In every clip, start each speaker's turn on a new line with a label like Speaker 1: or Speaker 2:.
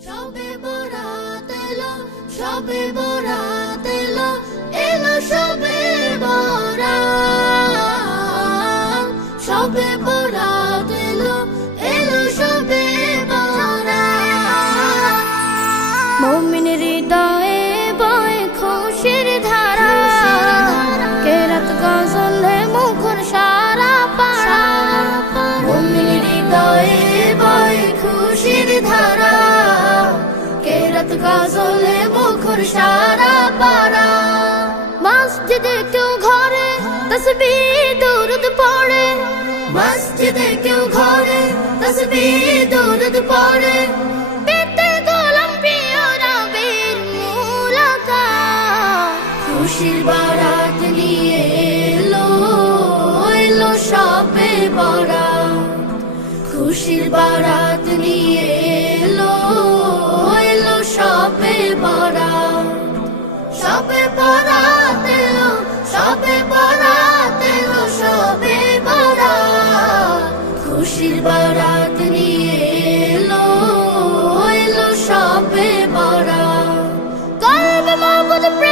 Speaker 1: সবে বরাত এলো, সবে বরাত এলো এলো সবে বরাত। সবে বরাত এলো এলো সবে বরাত।
Speaker 2: সারা
Speaker 1: পারা
Speaker 2: মসজিদে কেউ ঘরে, তসবিহ দরুদ পড়ে।
Speaker 1: মসজিদে কেউ ঘরে, তসবিহ দরুদ পড়ে। খুশির বারাত নিয়ে এলো এলো সবে বরা খুশির বারাত সবে বরাত সবে বরাত সবে বরাত। খুশির বারাত নিয়ে এলো এলো সবে বরাত।
Speaker 2: কলব মাবুদ প্রেমে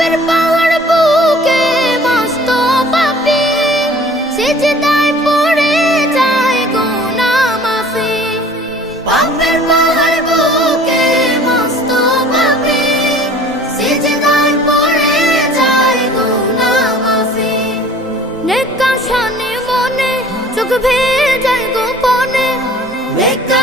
Speaker 2: পাপের পাহাড় বুকে মস্ত পাপি। সিজদায় পড়ে যায় গুনা মাফি
Speaker 1: পাপের পাহাড় বুকে মস্ত পাপি। সিজদায় পড়ে যায় গুনাহ মাফি
Speaker 2: নেকা শানে মনে চোখ ভেয়ে যায় গোপনে।
Speaker 1: নেকা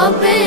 Speaker 1: হবে